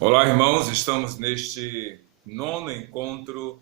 Olá, irmãos, estamos neste nono encontro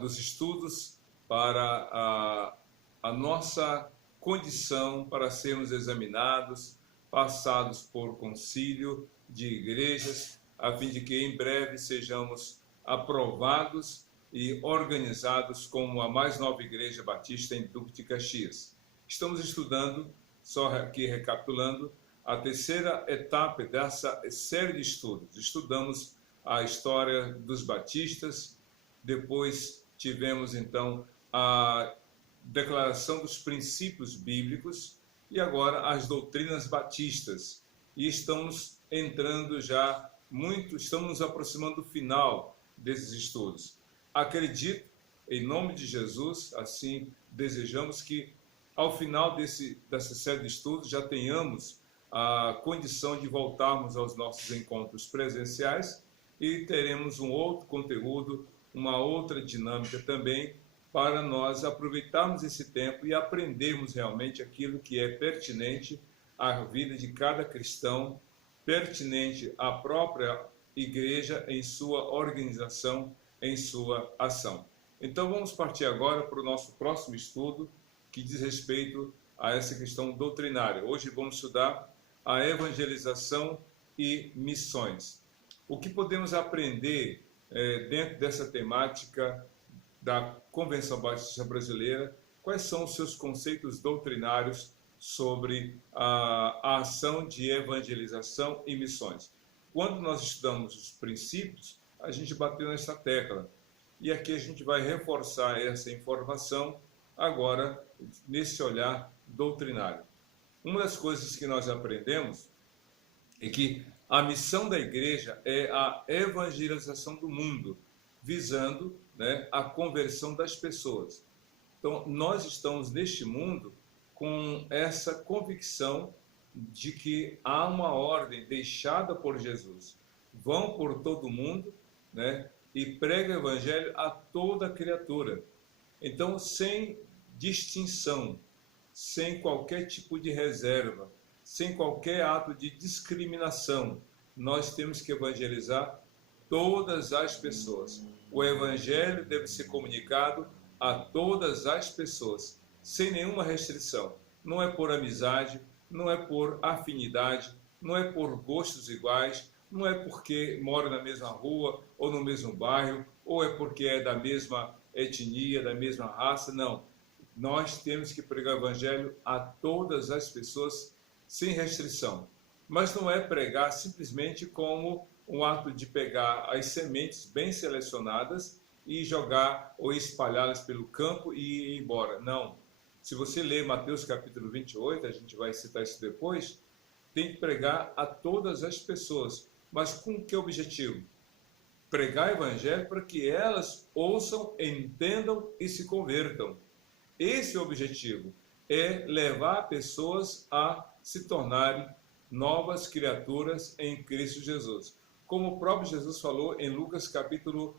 dos estudos para a nossa condição para sermos examinados, passados por concílio de igrejas, a fim de que em breve sejamos aprovados e organizados como a mais nova igreja batista em Duque de Caxias. Estamos estudando, só aqui recapitulando, a terceira etapa dessa série de estudos. Estudamos a história dos batistas, depois tivemos então a declaração dos princípios bíblicos e agora as doutrinas batistas. E estamos entrando já estamos nos aproximando do final desses estudos. Acredito, em nome de Jesus, assim desejamos que ao final dessa série de estudos já tenhamos a condição de voltarmos aos nossos encontros presenciais e teremos um outro conteúdo, uma outra dinâmica também, para nós aproveitarmos esse tempo e aprendermos realmente aquilo que é pertinente à vida de cada cristão, pertinente à própria igreja em sua organização, em sua ação. Então vamos partir agora para o nosso próximo estudo, que diz respeito a essa questão doutrinária. Hoje vamos estudar a evangelização e missões. O que podemos aprender dentro dessa temática da Convenção Batista Brasileira? Quais são os seus conceitos doutrinários sobre a ação de evangelização e missões? Quando nós estudamos os princípios, a gente bateu nessa tecla. E aqui a gente vai reforçar essa informação agora nesse olhar doutrinário. Uma das coisas que nós aprendemos é que a missão da igreja é a evangelização do mundo, visando, a conversão das pessoas. Então, nós estamos neste mundo com essa convicção de que há uma ordem deixada por Jesus. Vão por todo o mundo, e prega o evangelho a toda criatura. Então, sem distinção, sem qualquer tipo de reserva, sem qualquer ato de discriminação, nós temos que evangelizar todas as pessoas. O evangelho deve ser comunicado a todas as pessoas, sem nenhuma restrição. Não é por amizade, não é por afinidade, não é por gostos iguais, não é porque mora na mesma rua ou no mesmo bairro, ou é porque é da mesma etnia, da mesma raça, não. Nós temos que pregar o evangelho a todas as pessoas sem restrição. Mas não é pregar simplesmente como um ato de pegar as sementes bem selecionadas e jogar ou espalhá-las pelo campo e ir embora. Não. Se você ler Mateus capítulo 28, a gente vai citar isso depois, tem que pregar a todas as pessoas. Mas com que objetivo? Pregar o evangelho para que elas ouçam, entendam e se convertam. Esse é o objetivo, é levar pessoas a se tornarem novas criaturas em Cristo Jesus. Como o próprio Jesus falou em Lucas capítulo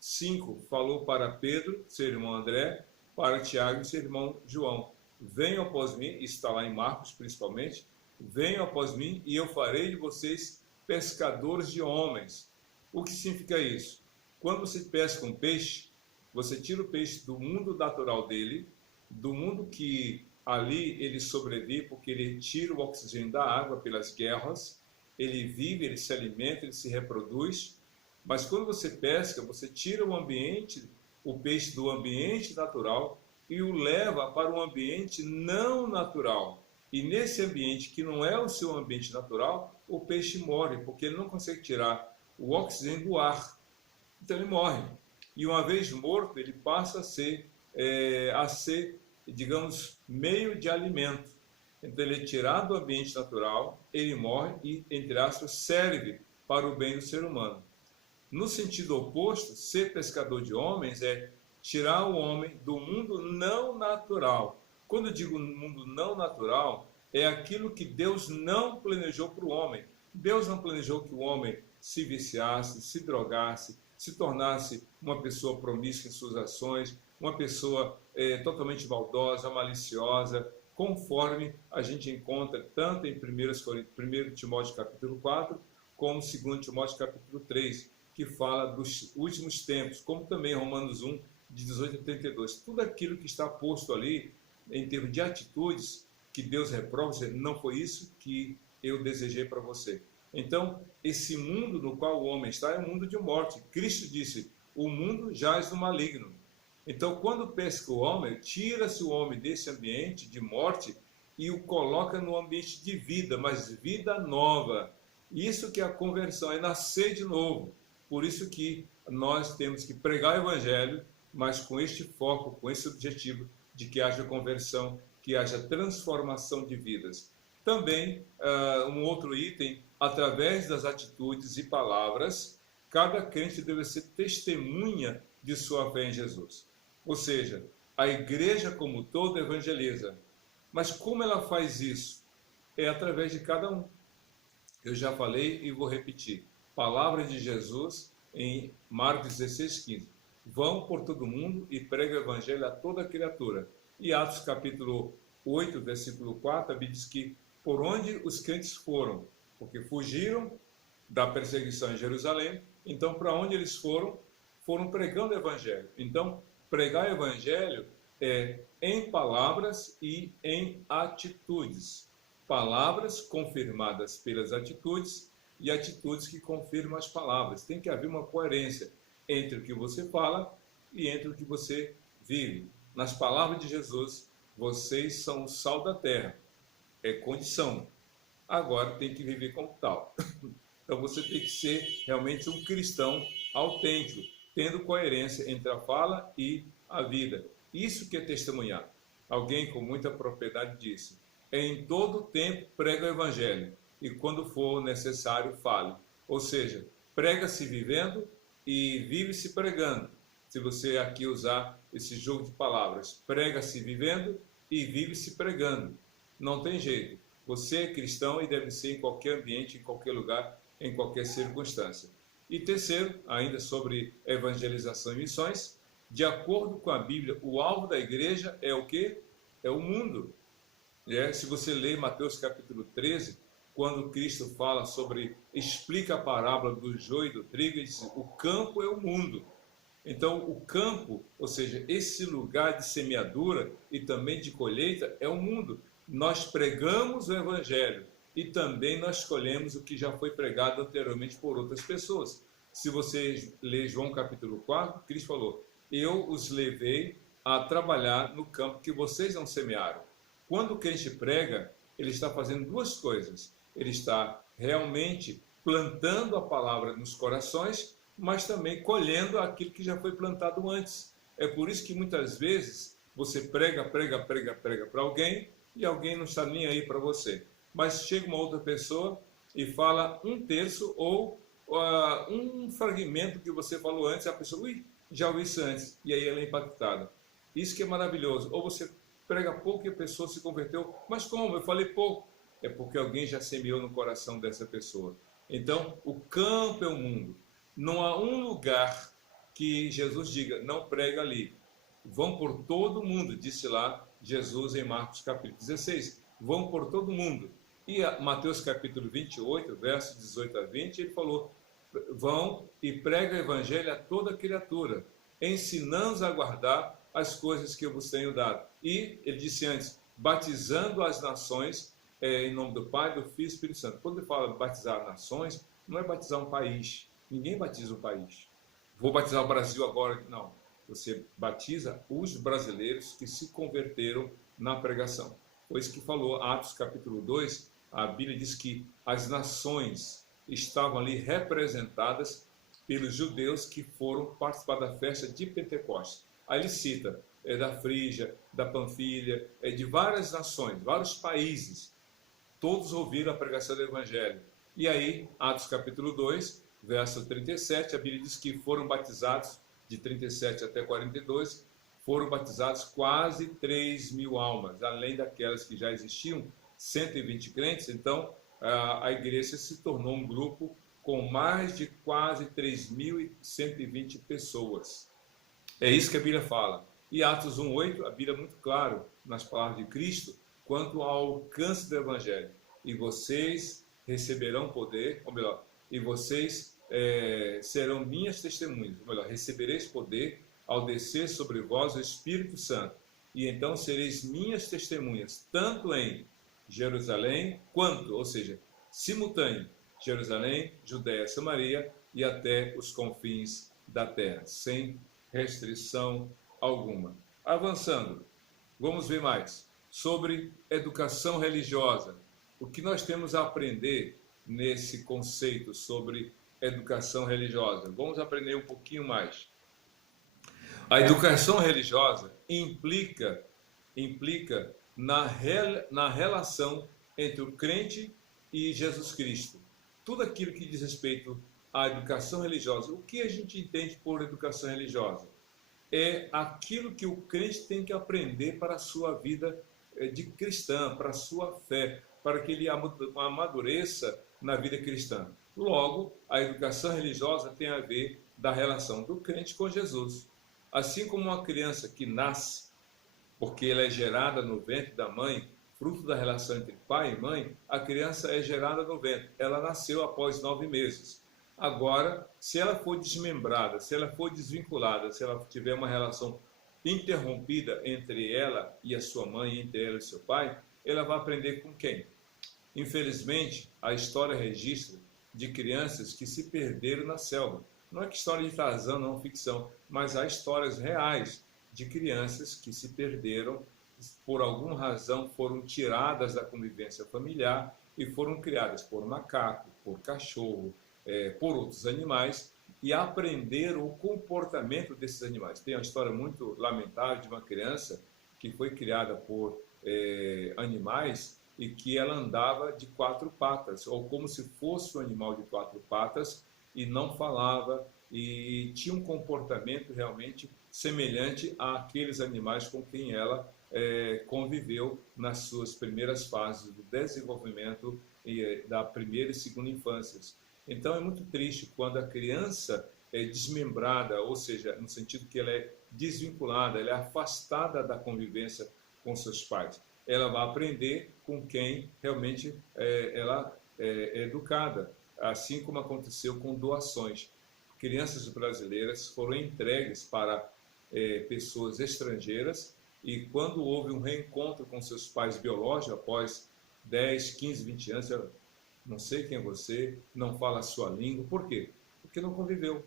5, falou para Pedro, seu irmão André, para Tiago e seu irmão João. Venham após mim, está lá em Marcos principalmente, venham após mim e eu farei de vocês pescadores de homens. O que significa isso? Quando você pesca um peixe, você tira o peixe do mundo natural dele, do mundo que ali ele sobrevive, porque ele tira o oxigênio da água pelas guerras, ele vive, ele se alimenta, ele se reproduz. Mas quando você pesca, você tira o peixe do ambiente natural e o leva para um ambiente não natural. E nesse ambiente que não é o seu ambiente natural, o peixe morre, porque ele não consegue tirar o oxigênio do ar. Então ele morre. E uma vez morto, ele passa a ser, digamos, meio de alimento. Então ele é tirado do ambiente natural, ele morre e, entre aspas, serve para o bem do ser humano. No sentido oposto, ser pescador de homens é tirar o homem do mundo não natural. Quando eu digo mundo não natural, é aquilo que Deus não planejou para o homem. Deus não planejou que o homem se viciasse, se drogasse, se tornasse uma pessoa promíscua em suas ações, uma pessoa totalmente maldosa, maliciosa, conforme a gente encontra tanto em 1 Timóteo capítulo 4, como 2 Timóteo capítulo 3, que fala dos últimos tempos, como também Romanos 1, de 18 a 32. Tudo aquilo que está posto ali, em termos de atitudes, que Deus reprova, não foi isso que eu desejei para você. Então, esse mundo no qual o homem está é um mundo de morte. Cristo disse, o mundo jaz no maligno. Então, quando pesca o homem, tira-se o homem desse ambiente de morte e o coloca no ambiente de vida, mas vida nova. Isso que é a conversão, é nascer de novo. Por isso que nós temos que pregar o evangelho, mas com este foco, com esse objetivo de que haja conversão, que haja transformação de vidas. Também, um outro item, através das atitudes e palavras, cada crente deve ser testemunha de sua fé em Jesus. Ou seja, a igreja como todo evangeliza. Mas como ela faz isso? É através de cada um. Eu já falei e vou repetir. Palavra de Jesus em Marcos 16:15. Vão por todo mundo e pregue o evangelho a toda criatura. E Atos capítulo 8, versículo 4, a Bíblia diz que por onde os crentes foram, porque fugiram da perseguição em Jerusalém, então para onde eles foram? Foram pregando o evangelho. Então, pregar o evangelho é em palavras e em atitudes. Palavras confirmadas pelas atitudes e atitudes que confirmam as palavras. Tem que haver uma coerência entre o que você fala e entre o que você vive. Nas palavras de Jesus, vocês são o sal da terra. É condição. Agora tem que viver como tal. Então você tem que ser realmente um cristão autêntico, tendo coerência entre a fala e a vida. Isso que é testemunhar. Alguém com muita propriedade disse, em todo tempo prega o evangelho, e quando for necessário, fale. Ou seja, prega-se vivendo e vive-se pregando. Se você aqui usar esse jogo de palavras, prega-se vivendo e vive-se pregando. Não tem jeito. Você é cristão e deve ser em qualquer ambiente, em qualquer lugar, em qualquer circunstância. E terceiro, ainda sobre evangelização e missões, de acordo com a Bíblia, o alvo da igreja é o quê? É o mundo. Se você ler Mateus capítulo 13, quando Cristo fala sobre, explica a parábola do joio e do trigo, ele diz, o campo é o mundo. Então, o campo, ou seja, esse lugar de semeadura e também de colheita é o mundo. Nós pregamos o evangelho e também nós colhemos o que já foi pregado anteriormente por outras pessoas. Se você ler João capítulo 4, Cristo falou, eu os levei a trabalhar no campo que vocês não semearam. Quando o crente prega, ele está fazendo duas coisas. Ele está realmente plantando a palavra nos corações, mas também colhendo aquilo que já foi plantado antes. É por isso que muitas vezes você prega para alguém e alguém não está nem aí para você. Mas chega uma outra pessoa e fala um terço ou um fragmento que você falou antes, a pessoa, já ouvi isso antes, e aí ela é impactada. Isso que é maravilhoso. Ou você prega pouco e a pessoa se converteu, mas como? Eu falei pouco. É porque alguém já semeou no coração dessa pessoa. Então, o campo é o mundo. Não há um lugar que Jesus diga, não prega ali. Vão por todo mundo, disse lá Jesus em Marcos capítulo 16. Vão por todo mundo. E Mateus capítulo 28, versos 18 a 20, ele falou, vão e prega o evangelho a toda criatura, ensinando-os a guardar as coisas que eu vos tenho dado. E ele disse antes, batizando as nações, em nome do Pai, do Filho e do Espírito Santo. Quando ele fala batizar nações, não é batizar um país. Ninguém batiza um país. Vou batizar o Brasil agora. Não. Você batiza os brasileiros que se converteram na pregação. Foi isso que falou Atos capítulo 2. A Bíblia diz que as nações estavam ali representadas pelos judeus que foram participar da festa de Pentecostes. Aí ele cita, da Frígia, da Panfilha, de várias nações, vários países. Todos ouviram a pregação do Evangelho. E aí, Atos capítulo 2, verso 37, a Bíblia diz que foram batizados, de 37 até 42, foram batizados quase 3.000 almas, além daquelas que já existiam, 120 crentes. Então, a igreja se tornou um grupo com mais de quase 3.120 pessoas. É isso que a Bíblia fala. E Atos 1:8, a Bíblia é muito claro, nas palavras de Cristo, quanto ao alcance do Evangelho. E vocês receberão poder, ou melhor, e vocês serão minhas testemunhas, ou melhor, recebereis poder ao descer sobre vós o Espírito Santo, e então sereis minhas testemunhas, tanto em Jerusalém, quanto, ou seja, simultâneo, Jerusalém, Judéia, Samaria e até os confins da terra, sem restrição alguma. Avançando, vamos ver mais sobre educação religiosa. O que nós temos a aprender nesse conceito sobre educação religiosa? Vamos aprender um pouquinho mais. A educação religiosa implica na relação entre o crente e Jesus Cristo. Tudo aquilo que diz respeito à educação religiosa. O que a gente entende por educação religiosa? É aquilo que o crente tem que aprender para a sua vida de cristã, para a sua fé, para que ele amadureça na vida cristã. Logo, a educação religiosa tem a ver da relação do crente com Jesus. Assim como uma criança que nasce, porque ela é gerada no ventre da mãe, fruto da relação entre pai e mãe, a criança é gerada no ventre. Ela nasceu após 9 meses. Agora, se ela for desmembrada, se ela for desvinculada, se ela tiver uma relação interrompida entre ela e a sua mãe, entre ela e seu pai, ela vai aprender com quem? Infelizmente, a história registra de crianças que se perderam na selva. Não é que história de Tarzan, não ficção, mas há histórias reais de crianças que se perderam, por alguma razão foram tiradas da convivência familiar e foram criadas por macaco, por cachorro, por outros animais, e aprenderam o comportamento desses animais. Tem uma história muito lamentável de uma criança que foi criada por animais e que ela andava de 4 patas, ou como se fosse um animal de 4 patas, e não falava, e tinha um comportamento realmente semelhante àqueles animais com quem ela conviveu nas suas primeiras fases do desenvolvimento da primeira e segunda infâncias. Então é muito triste quando a criança é desmembrada, ou seja, no sentido que ela é desvinculada, ela é afastada da convivência com seus pais. Ela vai aprender com quem realmente ela é educada, assim como aconteceu com doações. Crianças brasileiras foram entregues para pessoas estrangeiras, e quando houve um reencontro com seus pais biológicos, após 10, 15, 20 anos, eu não sei quem é você, não fala a sua língua. Por quê? Porque não conviveu.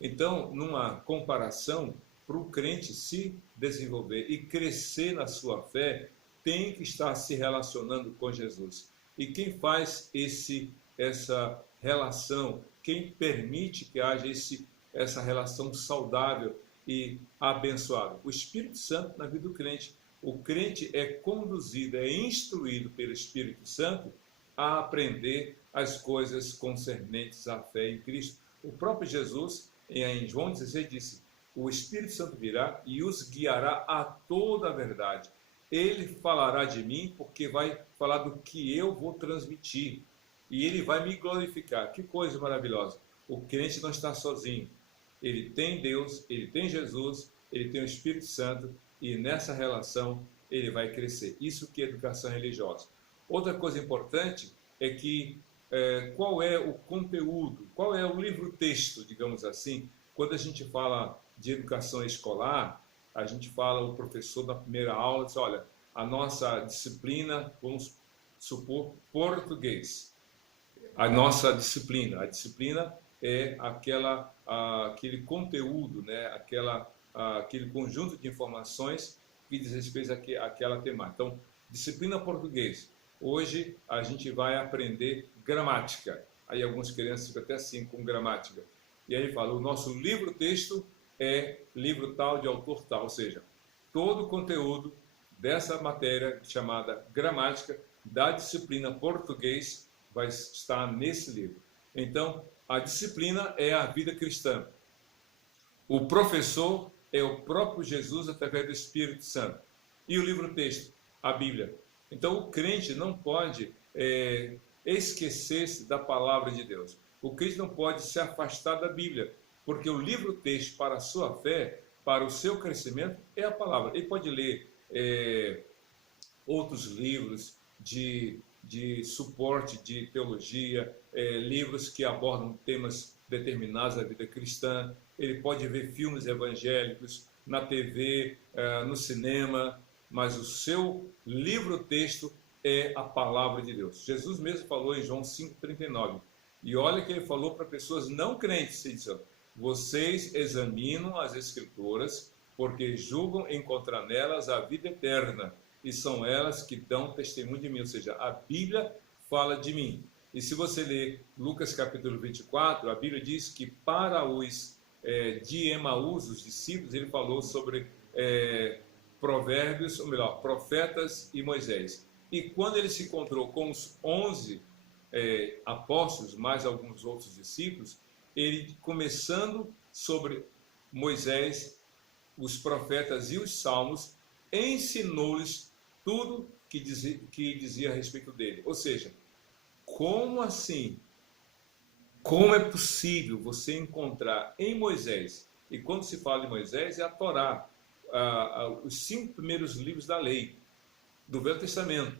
Então, numa comparação, para o crente se desenvolver e crescer na sua fé, tem que estar se relacionando com Jesus. E quem faz essa relação, quem permite que haja essa relação saudável e abençoada? O Espírito Santo na vida do crente. O crente é conduzido, é instruído pelo Espírito Santo a aprender as coisas concernentes à fé em Cristo. O próprio Jesus, em João 16, disse: o Espírito Santo virá e os guiará a toda a verdade. Ele falará de mim, porque vai falar do que eu vou transmitir. E ele vai me glorificar. Que coisa maravilhosa. O crente não está sozinho. Ele tem Deus, ele tem Jesus, ele tem o Espírito Santo, e nessa relação ele vai crescer. Isso que é educação religiosa. Outra coisa importante é que qual é o conteúdo, qual é o livro-texto, digamos assim. Quando a gente fala de educação escolar, a gente fala, o professor na primeira aula diz: olha, a nossa disciplina, vamos supor, português. A nossa disciplina, a disciplina é aquele conteúdo, né? Aquele conjunto de informações que diz respeito àquela temática. Então, disciplina português. Hoje a gente vai aprender gramática. Aí algumas crianças ficam até assim com gramática. E aí ele fala: o nosso livro-texto é livro tal, de autor tal. Ou seja, todo o conteúdo dessa matéria chamada gramática da disciplina português vai estar nesse livro. Então, a disciplina é a vida cristã. O professor é o próprio Jesus através do Espírito Santo. E o livro-texto, a Bíblia. Então, o crente não pode esquecer-se da palavra de Deus. O crente não pode se afastar da Bíblia, porque o livro-texto para a sua fé, para o seu crescimento, é a palavra. Ele pode ler outros livros de suporte de teologia, livros que abordam temas determinados da vida cristã, ele pode ver filmes evangélicos na TV, no cinema, mas o seu livro-texto é a palavra de Deus. Jesus mesmo falou em João 5,39. E olha que ele falou para pessoas não crentes, ele disse, vocês examinam as Escrituras, porque julgam encontrar nelas a vida eterna, e são elas que dão testemunho de mim, ou seja, a Bíblia fala de mim. E se você ler Lucas capítulo 24, a Bíblia diz que para os de Emaús, os discípulos, ele falou sobre provérbios, ou melhor, profetas e Moisés. E quando ele se encontrou com os 11 apóstolos, mais alguns outros discípulos, ele, começando sobre Moisés, os profetas e os salmos, ensinou-lhes tudo que dizia a respeito dele. Ou seja, como assim? Como é possível você encontrar em Moisés, e quando se fala de Moisés, é a Torá, os 5 primeiros livros da lei, do Velho Testamento.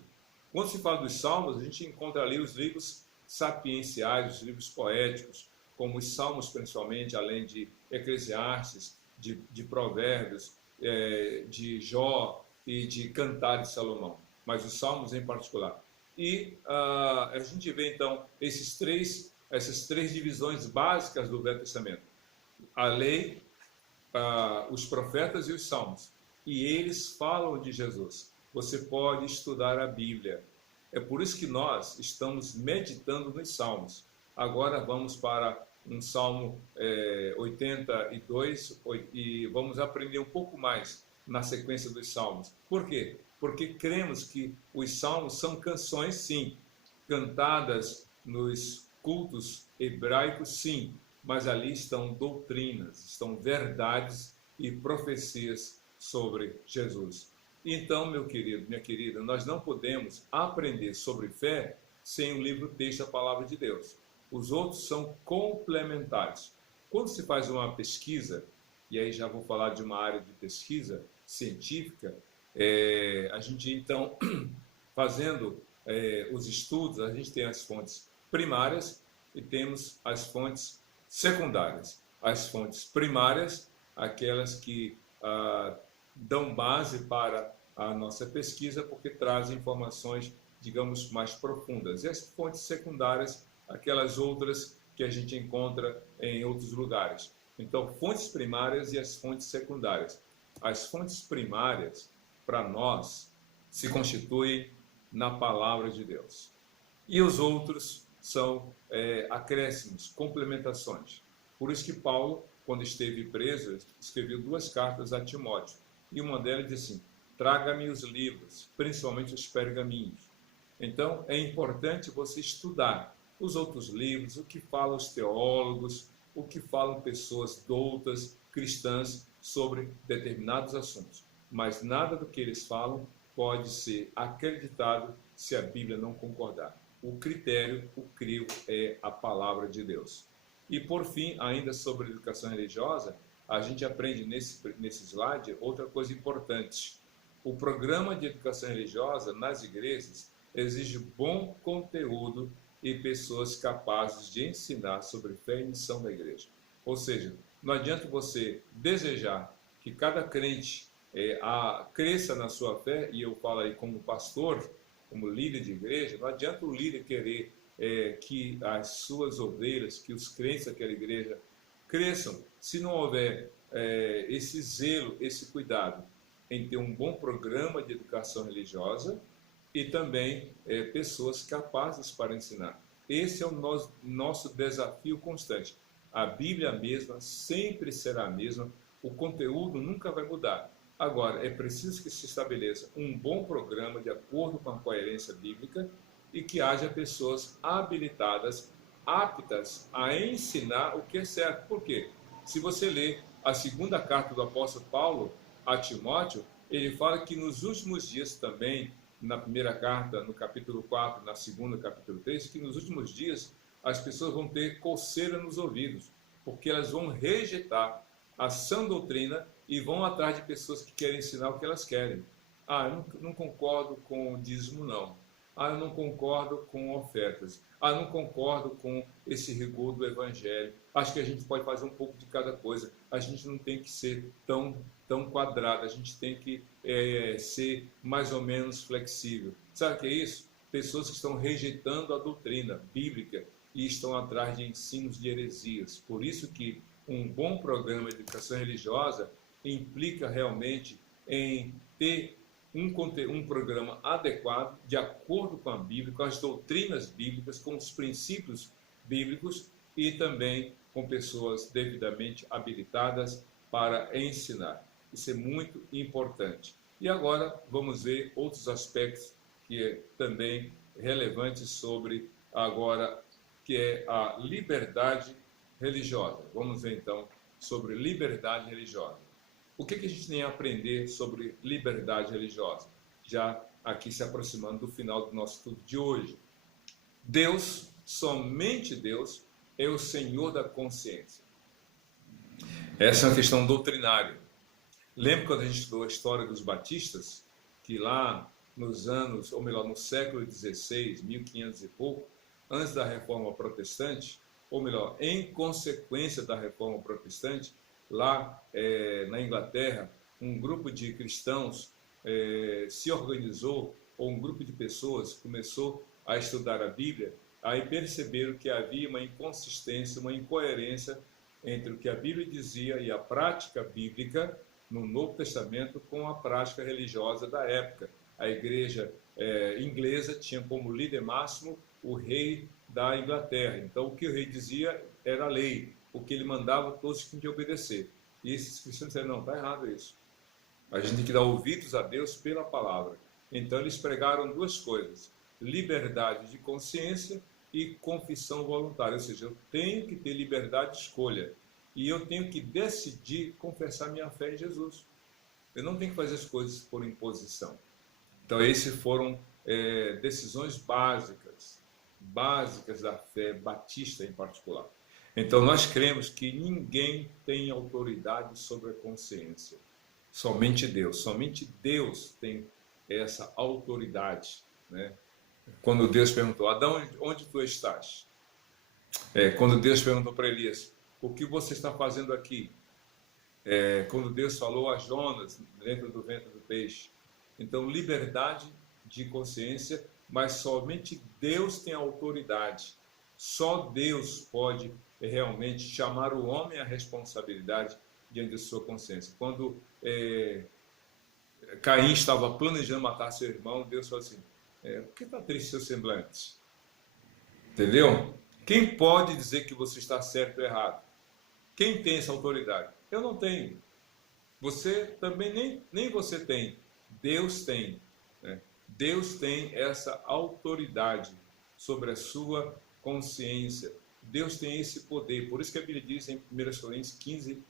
Quando se fala dos Salmos, a gente encontra ali os livros sapienciais, os livros poéticos, como os Salmos principalmente, além de Eclesiastes, de Provérbios, de Jó e de Cantar de Salomão, mas os Salmos em particular. E a gente vê então essas três divisões básicas do Velho Testamento: a lei, os profetas e os salmos. E eles falam de Jesus. Você pode estudar a Bíblia. É por isso que nós estamos meditando nos salmos. Agora vamos para um Salmo 82 e vamos aprender um pouco mais na sequência dos salmos. Por quê? Porque cremos que os salmos são canções, sim, cantadas nos cultos hebraicos, sim, mas ali estão doutrinas, estão verdades e profecias sobre Jesus. Então, meu querido, minha querida, nós não podemos aprender sobre fé sem o livro-texto, a palavra de Deus. Os outros são complementares. Quando se faz uma pesquisa, e aí já vou falar de uma área de pesquisa científica, a gente então, fazendo os estudos, a gente tem as fontes primárias e temos as fontes secundárias. As fontes primárias, aquelas que dão base para a nossa pesquisa, porque trazem informações, digamos, mais profundas. E as fontes secundárias, aquelas outras que a gente encontra em outros lugares. Então, fontes primárias e as fontes secundárias. As fontes primárias, para nós, se constituem na palavra de Deus. E os outros são acréscimos, complementações. Por isso que Paulo, quando esteve preso, escreveu 2 cartas a Timóteo. E uma delas diz assim: traga-me os livros, principalmente os pergaminhos. Então, é importante você estudar os outros livros, o que falam os teólogos, o que falam pessoas doutas, cristãs, sobre determinados assuntos. Mas nada do que eles falam pode ser acreditado se a Bíblia não concordar. O critério, o crivo, é a palavra de Deus. E por fim, ainda sobre educação religiosa, a gente aprende nesse slide outra coisa importante. O programa de educação religiosa nas igrejas exige bom conteúdo e pessoas capazes de ensinar sobre fé e missão da igreja. Ou seja, não adianta você desejar que cada crente cresça na sua fé, e eu falo aí como pastor, como líder de igreja, não adianta o líder querer que as suas ovelhas, que os crentes daquela igreja cresçam, se não houver esse zelo, esse cuidado em ter um bom programa de educação religiosa e também pessoas capazes para ensinar. Esse é o nosso desafio constante. A Bíblia mesma sempre será a mesma, o conteúdo nunca vai mudar. Agora, é preciso que se estabeleça um bom programa de acordo com a coerência bíblica e que haja pessoas habilitadas, aptas a ensinar o que é certo. Por quê? Se você ler a 2ª carta do apóstolo Paulo a Timóteo, ele fala que nos últimos dias também, na 1ª carta, no capítulo 4, na 2ª, capítulo 3, que nos últimos dias as pessoas vão ter coceira nos ouvidos, porque elas vão rejeitar a sã doutrina e vão atrás de pessoas que querem ensinar o que elas querem. Eu não concordo com o dízimo, não. Eu não concordo com ofertas. Ah, não concordo com esse rigor do Evangelho. Acho que a gente pode fazer um pouco de cada coisa. A gente não tem que ser tão quadrado. A gente tem que ser mais ou menos flexível. Sabe o que é isso? Pessoas que estão rejeitando a doutrina bíblica e estão atrás de ensinos de heresias. Por isso que um bom programa de educação religiosa implica realmente em ter um programa adequado, de acordo com a Bíblia, com as doutrinas bíblicas, com os princípios bíblicos e também com pessoas devidamente habilitadas para ensinar. Isso é muito importante. E agora vamos ver outros aspectos que é também relevantes sobre agora, que é a liberdade religiosa. Vamos ver então sobre liberdade religiosa. O que a gente tem a aprender sobre liberdade religiosa? Já aqui se aproximando do final do nosso estudo de hoje. Deus, somente Deus, é o Senhor da consciência. Essa é uma questão doutrinária. Lembra quando a gente estudou a história dos batistas? Que lá nos anos, ou melhor, no século XVI, 1500 e pouco, antes da Reforma Protestante, ou melhor, em consequência da Reforma Protestante, lá na Inglaterra, um grupo de cristãos se organizou, ou um grupo de pessoas começou a estudar a Bíblia, aí perceberam que havia uma inconsistência, uma incoerência entre o que a Bíblia dizia e a prática bíblica no Novo Testamento com a prática religiosa da época. A igreja inglesa tinha como líder máximo o rei da Inglaterra. Então, o que o rei dizia era a lei. O que ele mandava, todos tinham que obedecer. E esses cristãos disseram, não, está errado isso. A gente tem que dar ouvidos a Deus pela palavra. Então, eles pregaram duas coisas: liberdade de consciência e confissão voluntária. Ou seja, eu tenho que ter liberdade de escolha. E eu tenho que decidir confessar minha fé em Jesus. Eu não tenho que fazer as coisas por imposição. Então, essas foram decisões básicas da fé batista em particular. Então, nós cremos que ninguém tem autoridade sobre a consciência. Somente Deus tem essa autoridade, né? Quando Deus perguntou, Adão, onde tu estás? Quando Deus perguntou para Elias, o que você está fazendo aqui? Quando Deus falou a Jonas, dentro do ventre do peixe. Então, liberdade de consciência, mas somente Deus tem autoridade. Só Deus pode realmente chamar o homem à responsabilidade diante de sua consciência. Quando Caim estava planejando matar seu irmão, Deus falou assim, por que está triste seu semblante? Entendeu? Quem pode dizer que você está certo ou errado? Quem tem essa autoridade? Eu não tenho. Você também nem você tem. Deus tem. Né? Deus tem essa autoridade sobre a sua consciência. Deus tem esse poder. Por isso que a Bíblia diz em 1 Coríntios 15,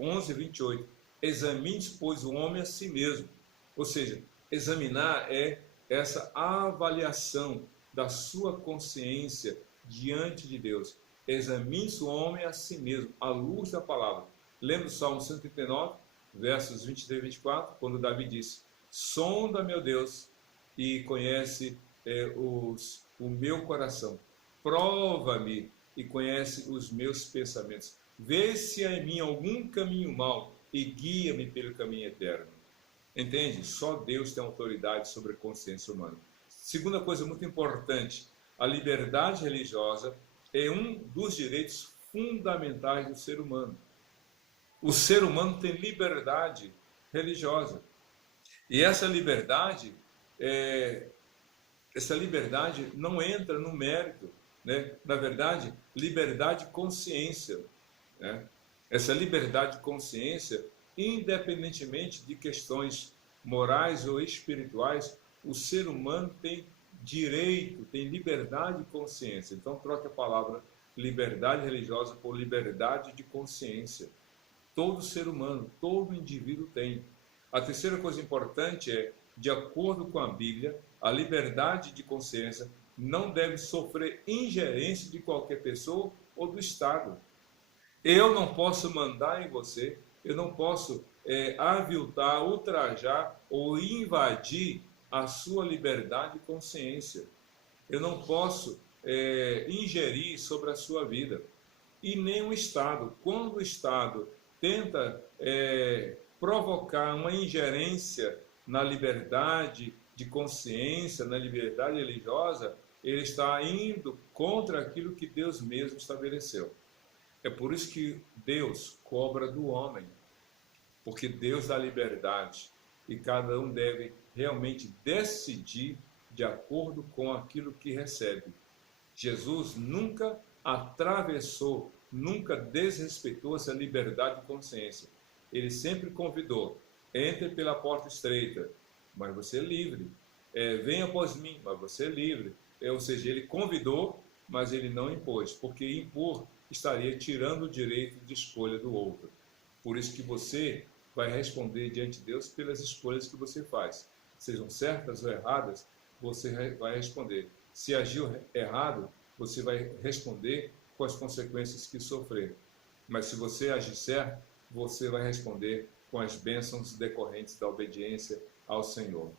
11 e 28, examine-se, pois, o homem a si mesmo. Ou seja, examinar é essa avaliação da sua consciência diante de Deus. Examine-se o homem a si mesmo, à luz da palavra. Lembra do Salmo 139, versos 23 e 24, quando Davi disse, sonda, meu Deus, e conhece o meu coração. Prova-me e conhece os meus pensamentos. Vê se há em mim algum caminho mau e guia-me pelo caminho eterno. Entende? Só Deus tem autoridade sobre a consciência humana. Segunda coisa muito importante, a liberdade religiosa é um dos direitos fundamentais do ser humano. O ser humano tem liberdade religiosa. E essa liberdade não entra no mérito, né? Na verdade, liberdade de consciência. Né? Essa liberdade de consciência, independentemente de questões morais ou espirituais, o ser humano tem direito, tem liberdade de consciência. Então, troque a palavra liberdade religiosa por liberdade de consciência. Todo ser humano, todo indivíduo tem. A terceira coisa importante é, de acordo com a Bíblia, a liberdade de consciência não deve sofrer ingerência de qualquer pessoa ou do Estado. Eu não posso mandar em você, eu não posso aviltar, ultrajar ou invadir a sua liberdade de consciência. Eu não posso ingerir sobre a sua vida. E nem o Estado. Quando o Estado tenta provocar uma ingerência na liberdade de consciência, na liberdade religiosa, ele está indo contra aquilo que Deus mesmo estabeleceu. É por isso que Deus cobra do homem, porque Deus dá liberdade e cada um deve realmente decidir de acordo com aquilo que recebe. Jesus nunca atravessou, nunca desrespeitou essa liberdade de consciência. Ele sempre convidou: entre pela porta estreita, mas você é livre. Venha após mim, mas você é livre. Ou seja, ele convidou, mas ele não impôs, porque impor estaria tirando o direito de escolha do outro. Por isso que você vai responder diante de Deus pelas escolhas que você faz. Sejam certas ou erradas, você vai responder. Se agiu errado, você vai responder com as consequências que sofrer. Mas se você agir certo, você vai responder com as bênçãos decorrentes da obediência ao Senhor.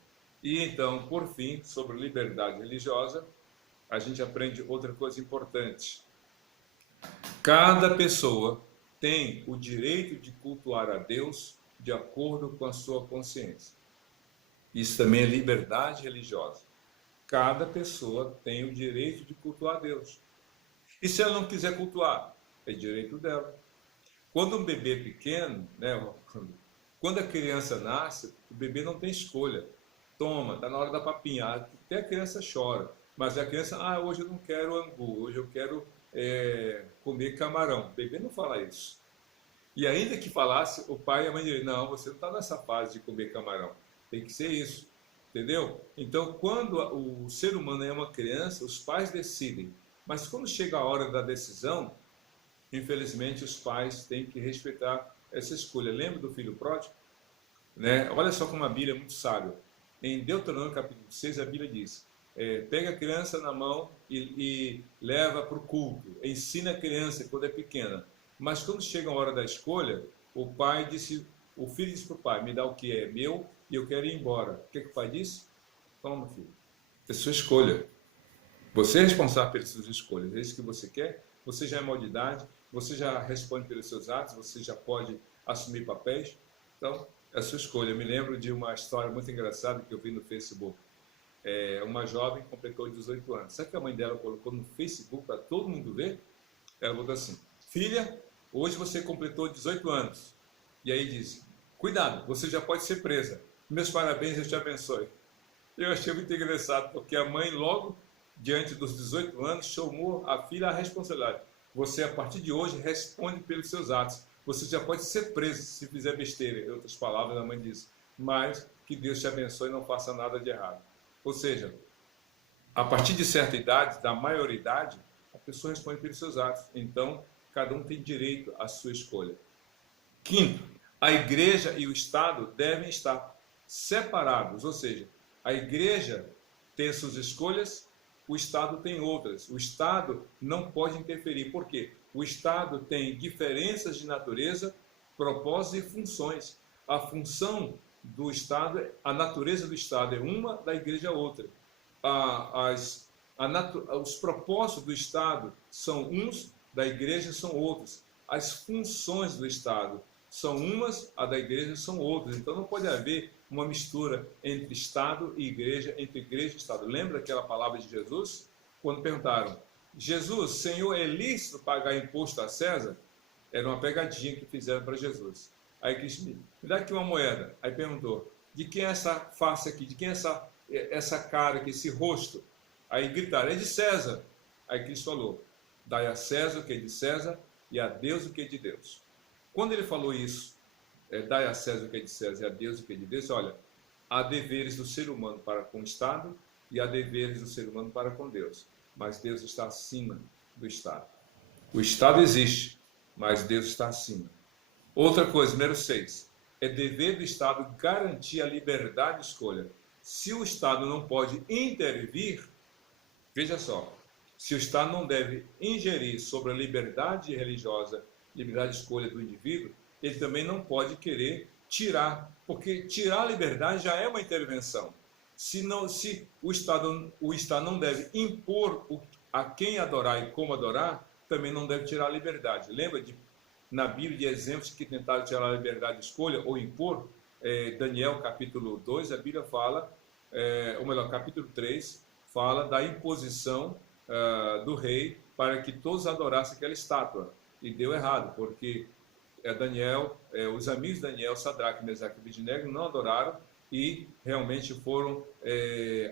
E então, por fim, sobre liberdade religiosa, a gente aprende outra coisa importante. Cada pessoa tem o direito de cultuar a Deus de acordo com a sua consciência. Isso também é liberdade religiosa. Cada pessoa tem o direito de cultuar a Deus. E se ela não quiser cultuar, é direito dela. Quando um bebê é pequeno, quando a criança nasce, o bebê não tem escolha. Toma, está na hora da papinha. Até a criança chora. Mas a criança, hoje eu não quero angu, hoje eu quero comer camarão. O bebê não fala isso. E ainda que falasse, o pai e a mãe diriam: não, você não está nessa fase de comer camarão. Tem que ser isso. Entendeu? Então, quando o ser humano é uma criança, os pais decidem. Mas quando chega a hora da decisão, infelizmente os pais têm que respeitar essa escolha. Lembra do filho pródigo? Olha só como a Bíblia é muito sábia. Em Deuteronômio capítulo 6, a Bíblia diz: pega a criança na mão e leva para o culto. Ensina a criança quando é pequena. Mas quando chega a hora da escolha, o filho disse para o pai: me dá o que é meu e eu quero ir embora. O que o pai disse? Toma, filho. É sua escolha. Você é responsável pelas suas escolhas. É isso que você quer? Você já é maior de idade, você já responde pelos seus atos, você já pode assumir papéis. Então, é a sua escolha. Eu me lembro de uma história muito engraçada que eu vi no Facebook. Uma jovem completou 18 anos. Sabe o que a mãe dela colocou no Facebook para todo mundo ver? Ela botou assim: filha, hoje você completou 18 anos. E aí disse: cuidado, você já pode ser presa. Meus parabéns, Deus te abençoe. Eu achei muito engraçado, porque a mãe, logo diante dos 18 anos, chamou a filha à responsabilidade. Você, a partir de hoje, responde pelos seus atos. Você já pode ser preso se fizer besteira. Em outras palavras, a mãe disse: mas que Deus te abençoe e não faça nada de errado. Ou seja, a partir de certa idade, da maioridade, a pessoa responde pelos seus atos. Então, cada um tem direito à sua escolha. Quinto, a igreja e o Estado devem estar separados. Ou seja, a igreja tem suas escolhas, o Estado tem outras. O Estado não pode interferir. Por quê? O Estado tem diferenças de natureza, propósitos e funções. A função do Estado, a natureza do Estado é uma, da igreja é outra. Os propósitos do Estado são uns, da igreja são outros. As funções do Estado são umas, a da igreja são outras. Então não pode haver uma mistura entre Estado e igreja, entre igreja e Estado. Lembra aquela palavra de Jesus? Quando perguntaram: Jesus, Senhor, é lícito pagar imposto a César? Era uma pegadinha que fizeram para Jesus. Aí Cristo: me dá aqui uma moeda. Aí perguntou: de quem é essa face aqui? De quem é essa cara aqui, esse rosto? Aí gritaram: é de César. Aí Cristo falou: dai a César o que é de César e a Deus o que é de Deus. Quando ele falou isso, dai a César o que é de César e a Deus o que é de Deus, olha, há deveres do ser humano para com o Estado e há deveres do ser humano para com Deus. Mas Deus está acima do Estado. O Estado existe, mas Deus está acima. Outra coisa, número 6, é dever do Estado garantir a liberdade de escolha. Se o Estado não pode intervir, veja só, se o Estado não deve ingerir sobre a liberdade religiosa, liberdade de escolha do indivíduo, ele também não pode querer tirar, porque tirar a liberdade já é uma intervenção. Se o Estado não deve impor a quem adorar e como adorar, também não deve tirar a liberdade. Lembra na Bíblia de exemplos que tentaram tirar a liberdade de escolha ou impor? Daniel capítulo 2, a Bíblia fala, ou melhor, capítulo 3, fala da imposição do rei para que todos adorassem aquela estátua. E deu errado, porque Daniel, os amigos de Daniel, Sadraque, Mesaque e Abednego, não adoraram e realmente foram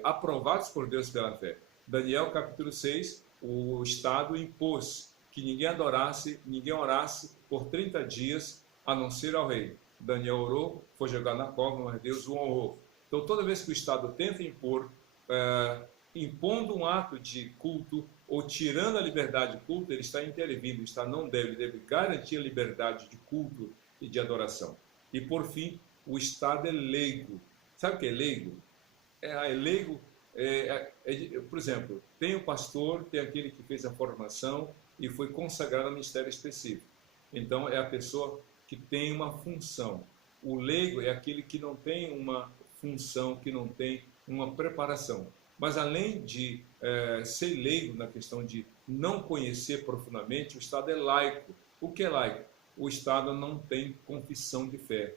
aprovados por Deus pela fé. Daniel capítulo 6, o Estado impôs que ninguém adorasse, ninguém orasse por 30 dias, a não ser ao rei. Daniel orou, foi jogado na cova, mas Deus o honrou. Então, toda vez que o Estado tenta impor, impondo um ato de culto ou tirando a liberdade de culto, ele está intervindo, deve garantir a liberdade de culto e de adoração. E, por fim, o Estado é leigo. Sabe o que é leigo? Leigo, por exemplo, tem o pastor, tem aquele que fez a formação e foi consagrado a ministério específico. Então, é a pessoa que tem uma função. O leigo é aquele que não tem uma função, que não tem uma preparação. Mas além de ser leigo na questão de não conhecer profundamente, o Estado é laico. O que é laico? O Estado não tem confissão de fé.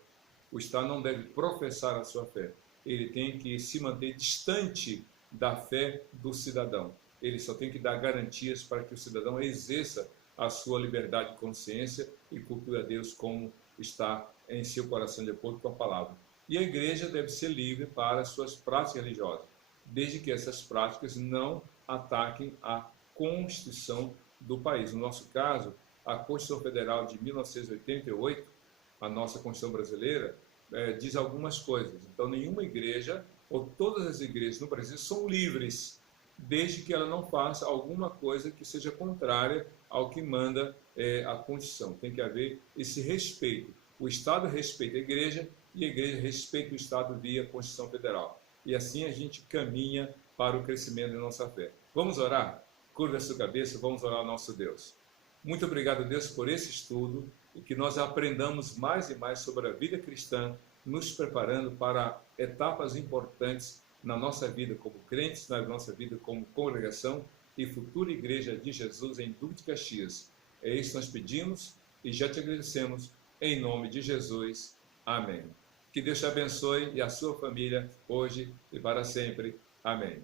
O Estado não deve professar a sua fé. Ele tem que se manter distante da fé do cidadão. Ele só tem que dar garantias para que o cidadão exerça a sua liberdade de consciência e cultue a Deus como está em seu coração de acordo com a palavra. E a igreja deve ser livre para as suas práticas religiosas, desde que essas práticas não ataquem a Constituição do país. No nosso caso, a Constituição Federal de 1988, a nossa Constituição brasileira, diz algumas coisas. Então, nenhuma igreja, ou todas as igrejas no Brasil, são livres, desde que ela não faça alguma coisa que seja contrária ao que manda a Constituição. Tem que haver esse respeito. O Estado respeita a igreja e a igreja respeita o Estado via Constituição Federal. E assim a gente caminha para o crescimento da nossa fé. Vamos orar? Curva a sua cabeça, vamos orar ao nosso Deus. Muito obrigado, Deus, por esse estudo e que nós aprendamos mais e mais sobre a vida cristã, nos preparando para etapas importantes na nossa vida como crentes, na nossa vida como congregação e futura igreja de Jesus em Duque de Caxias. É isso que nós pedimos e já te agradecemos em nome de Jesus. Amém. Que Deus te abençoe e a sua família hoje e para sempre. Amém.